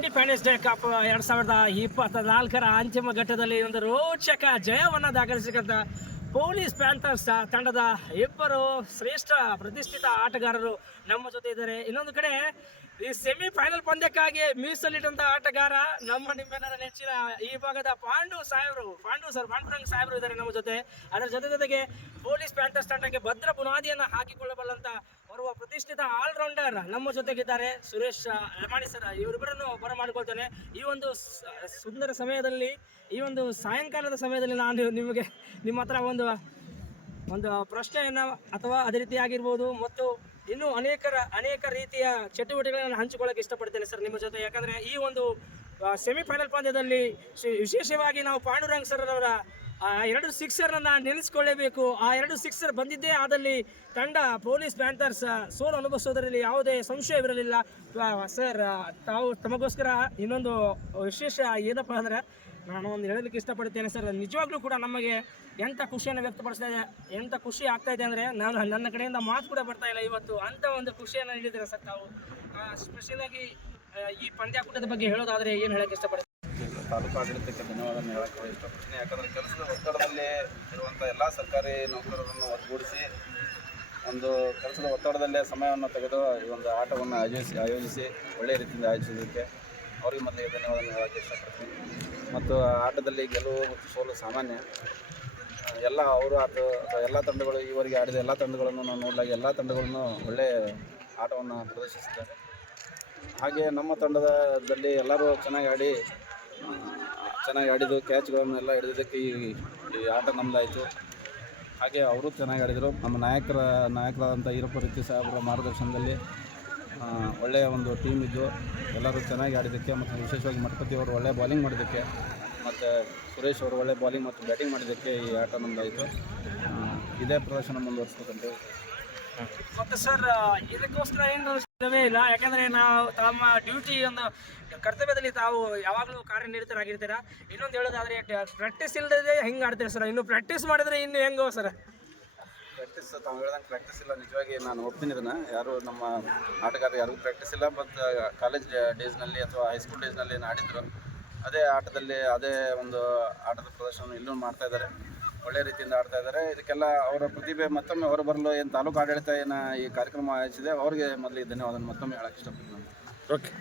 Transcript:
Independence day cup 2024 ಅಂತಿಮ ಘಟ್ಟದಲ್ಲಿ ಒಂದು ರೋಚಕ ಜಯವನ್ನು ದಾಖಲಿಸಿದಂತ ಪೊಲೀಸ್ ಪ್ಯಾಂಥರ್ಸ್ ತಂಡದ ಇಬ್ಬರು ಶ್ರೇಷ್ಠ ಪ್ರತಿಷ್ಠಿತ ಆಟಗಾರರು ನಮ್ಮ ಜೊತೆ ಇದ್ದಾರೆ. ಇನ್ನೊಂದು ಕಡೆ ಈ ಸೆಮಿಫೈನಲ್ ಪಂದ್ಯಕ್ಕಾಗಿ ಮೀಸಲಿಟ್ಟಂತ ಆಟಗಾರ ನಿಮ್ಮೆಲ್ಲರ ನೆಚ್ಚಿನ ಈ ಭಾಗದ ಪಾಂಡುರಂಗ ಸಾಹೇಬರು ಇದ್ದಾರೆ ನಮ್ಮ ಜೊತೆ. ಅದರ ಜೊತೆಗೆ ಪೊಲೀಸ್ ಪ್ಯಾಂಥರ್ಸ್ ತಂಡಕ್ಕೆ ಭದ್ರ ಬುನಾದಿಯನ್ನು ಹಾಕಿಕೊಳ್ಳಬಲ್ಲಂತ ಓರ್ವ ಪ್ರತಿಷ್ಠಿತ ಆಲ್ರೌಂಡರ್ ನಮ್ಮ ಜೊತೆಗಿದ್ದಾರೆ, ಸುರೇಶ್ ಲಮಾಣಿ ಸರ್. ಇವರಿಬ್ಬರನ್ನು ಬರಮಾಡಿಕೊಳ್ತೇನೆ. ಈ ಒಂದು ಸುಂದರ ಸಮಯದಲ್ಲಿ, ಈ ಒಂದು ಸಾಯಂಕಾಲದ ಸಮಯದಲ್ಲಿ ನಾನು ನಿಮಗೆ ನಿಮ್ಮ ಹತ್ರ ಒಂದು ಪ್ರಶ್ನೆಯನ್ನು ಅಥವಾ ಅದೇ ರೀತಿ ಆಗಿರ್ಬೋದು ಮತ್ತು ಇನ್ನೂ ಅನೇಕ ರೀತಿಯ ಚಟುವಟಿಕೆಗಳನ್ನು ಹಂಚಿಕೊಳ್ಳಕ್ಕೆ ಇಷ್ಟಪಡ್ತೇನೆ ಸರ್ ನಿಮ್ಮ ಜೊತೆ. ಯಾಕಂದರೆ ಈ ಒಂದು ಸೆಮಿಫೈನಲ್ ಪಂದ್ಯದಲ್ಲಿ ವಿಶೇಷವಾಗಿ ನಾವು ಪಾಂಡುರಂಗ್ ಸರ್ ಅವರ 2 ಸಿಕ್ಸರನ್ನು ನೆನೆಸಿಕೊಳ್ಳಬೇಕು. ಆ 2 ಸಿಕ್ಸರ್ ಬಂದಿದ್ದೇ ಆದಲ್ಲಿ ತಂಡ ಪೊಲೀಸ್ ಪ್ಯಾಂಥರ್ಸ್ ಸೋಲು ಅನುಭವಿಸೋದರಲ್ಲಿ ಯಾವುದೇ ಸಂಶಯವಿರಲಿಲ್ಲ. ಸರ್, ತಮಗೋಸ್ಕರ ಇನ್ನೊಂದು ವಿಶೇಷ ಏನಪ್ಪ ಅಂದರೆ ನಾನು ಒಂದು ಹೇಳಲಿಕ್ಕೆ ಇಷ್ಟಪಡ್ತೇನೆ ಸರ್. ನಿಜವಾಗ್ಲೂ ಕೂಡ ನಮಗೆ ಎಂಥ ಖುಷಿಯನ್ನು ವ್ಯಕ್ತಪಡಿಸ್ತಾ ಇದೆ, ಎಂಥ ಖುಷಿ ಆಗ್ತಾ ಇದೆ ಅಂದರೆ ನನ್ನ ಕಡೆಯಿಂದ ಮಾತು ಕೂಡ ಬರ್ತಾ ಇಲ್ಲ ಇವತ್ತು. ಅಂಥ ಒಂದು ಖುಷಿಯನ್ನು ನೀಡಿದ್ದೀರಾ ಸರ್ ತಾವು. ಸ್ಪೆಷಲಾಗಿ ಈ ಪಂದ್ಯಾಕೂಟದ ಬಗ್ಗೆ ಹೇಳೋದಾದರೆ ಏನು ಹೇಳೋಕ್ಕೆ ಇಷ್ಟಪಡ್ತೀನಿ? ತಾಲೂಕು ಆಡಳಿತಕ್ಕೆ ಧನ್ಯವಾದವನ್ನು ಹೇಳಕ್ಕೆ ಇಷ್ಟಪಡ್ತೀನಿ. ಯಾಕಂದರೆ ಕೆಲಸದ ಒತ್ತಡದಲ್ಲಿ ಇರುವಂಥ ಎಲ್ಲ ಸರ್ಕಾರಿ ನೌಕರರನ್ನು ಒಗ್ಗೂಡಿಸಿ ಒಂದು ಕೆಲಸದ ಒತ್ತಡದಲ್ಲೇ ಸಮಯವನ್ನು ತೆಗೆದು ಈ ಒಂದು ಆಟವನ್ನು ಆಯೋಜಿಸಿ ಒಳ್ಳೆಯ ರೀತಿಯಿಂದ ಆಯೋಜಿಸೋದಕ್ಕೆ ಅವರಿಗೆ ಮೊದಲಿಗೆ ಧನ್ಯವಾದವನ್ನು ಹೇಳೋಕ್ಕೆ ಇಷ್ಟಪಡ್ತೀನಿ. ಮತ್ತು ಆಟದಲ್ಲಿ ಗೆಲುವು ಮತ್ತು ಸೋಲು ಸಾಮಾನ್ಯ. ಅವರು ಅಥವಾ ಎಲ್ಲ ತಂಡಗಳು ಈವರೆಗೆ ಆಡಿದ ಎಲ್ಲ ತಂಡಗಳನ್ನು ನಾವು ನೋಡಿದಾಗ ಎಲ್ಲ ತಂಡಗಳನ್ನು ಒಳ್ಳೆಯ ಆಟವನ್ನು ಪ್ರದರ್ಶಿಸಿದ್ದಾರೆ. ಹಾಗೆ ನಮ್ಮ ತಂಡದಲ್ಲಿ ಎಲ್ಲರೂ ಚೆನ್ನಾಗಿ ಆಡಿದ್ದು ಕ್ಯಾಚ್ಗಳನ್ನೆಲ್ಲ ಹಿಡಿದಿದ್ದಕ್ಕೆ ಈ ಆಟ ನಮ್ಮದಾಯಿತು. ಹಾಗೆ ಅವರು ಚೆನ್ನಾಗಿ ಆಡಿದರು. ನಮ್ಮ ನಾಯಕರಾದಂಥ ಈರಪ್ಪ ರಿತ್ತಿ ಸಾಹೇಬರ ಮಾರ್ಗದರ್ಶನದಲ್ಲಿ ಒಳ್ಳೆಯ ಒಂದು ಟೀಮ್ ಇದ್ದು ಎಲ್ಲರೂ ಚೆನ್ನಾಗಿ ಆಡಿದ್ದಕ್ಕೆ, ಮತ್ತು ವಿಶೇಷವಾಗಿ ಮಠಪತಿ ಅವರು ಒಳ್ಳೆಯ ಬಾಲಿಂಗ್ ಮಾಡಿದ್ದಕ್ಕೆ, ಮತ್ತು ಸುರೇಶ್ ಅವರು ಒಳ್ಳೆಯ ಬಾಲಿಂಗ್ ಮತ್ತು ಬ್ಯಾಟಿಂಗ್ ಮಾಡಿದ್ದಕ್ಕೆ ಈ ಆಟ ನಮ್ಮದಾಯಿತು. ಇದೇ ಪ್ರದರ್ಶನ ಮುಂದುವರಿಸ್ಬೇಕಂತ. ಮತ್ತು ಸರ್, ಇದಕ್ಕೋಸ್ಕರ ಏನು ಇಲ್ಲ, ಯಾಕಂದರೆ ನಾವು ತಮ್ಮ ಡ್ಯೂಟಿ ಒಂದು ಕರ್ತವ್ಯದಲ್ಲಿ ತಾವು ಯಾವಾಗಲೂ ಕಾರ್ಯನಿರತರಾಗಿರ್ತೀರ. ಇನ್ನೊಂದು ಹೇಳೋದಾದರೆ ಪ್ರಾಕ್ಟೀಸ್ ಇಲ್ಲದೆ ಹೆಂಗೆ ಆಡ್ತೀರಿ ಸರ್? ಇನ್ನು ಪ್ರಾಕ್ಟೀಸ್ ಮಾಡಿದರೆ ಇನ್ನು ಹೆಂಗೋ ಸರ್? ತಾವು ಹೇಳ್ದಂಗೆ ಪ್ರಾಕ್ಟೀಸ್ ಇಲ್ಲ. ನಿಜವಾಗಿ ನಾನು ಒಪ್ತೀನಿ ಇದನ್ನು. ಯಾರು ನಮ್ಮ ಆಟಗಾರರು ಯಾರಿಗೂ ಪ್ರಾಕ್ಟೀಸ್ ಇಲ್ಲ. ಮತ್ತು ಕಾಲೇಜ್ ಡೇಸ್ನಲ್ಲಿ ಅಥವಾ ಹೈಸ್ಕೂಲ್ ಡೇಸ್ನಲ್ಲಿ ಏನು ಆಡಿದ್ರು ಅದೇ ಆಟದಲ್ಲಿ ಅದೇ ಒಂದು ಆಟದ ಪ್ರದರ್ಶನ ಇನ್ನೂ ಮಾಡ್ತಾಯಿದ್ದಾರೆ. ಒಳ್ಳೆಯ ರೀತಿಯಿಂದ ಆಡ್ತಾಯಿದ್ದಾರೆ. ಇದಕ್ಕೆಲ್ಲ ಅವರ ಪ್ರತಿಭೆ ಮತ್ತೊಮ್ಮೆ ಹೊರಬರಲು ಏನು ತಾಲೂಕು ಆಡಳಿತ ಈ ಕಾರ್ಯಕ್ರಮ ಆಯೋಜಿಸಿದೆ, ಅವರಿಗೆ ಮೊದಲಿಗೆ ಧನ್ಯವಾದ ಮತ್ತೊಮ್ಮೆ ಹೇಳಕ್ಕೆ ಇಷ್ಟಪಡ್ತೀನಿ. ಓಕೆ.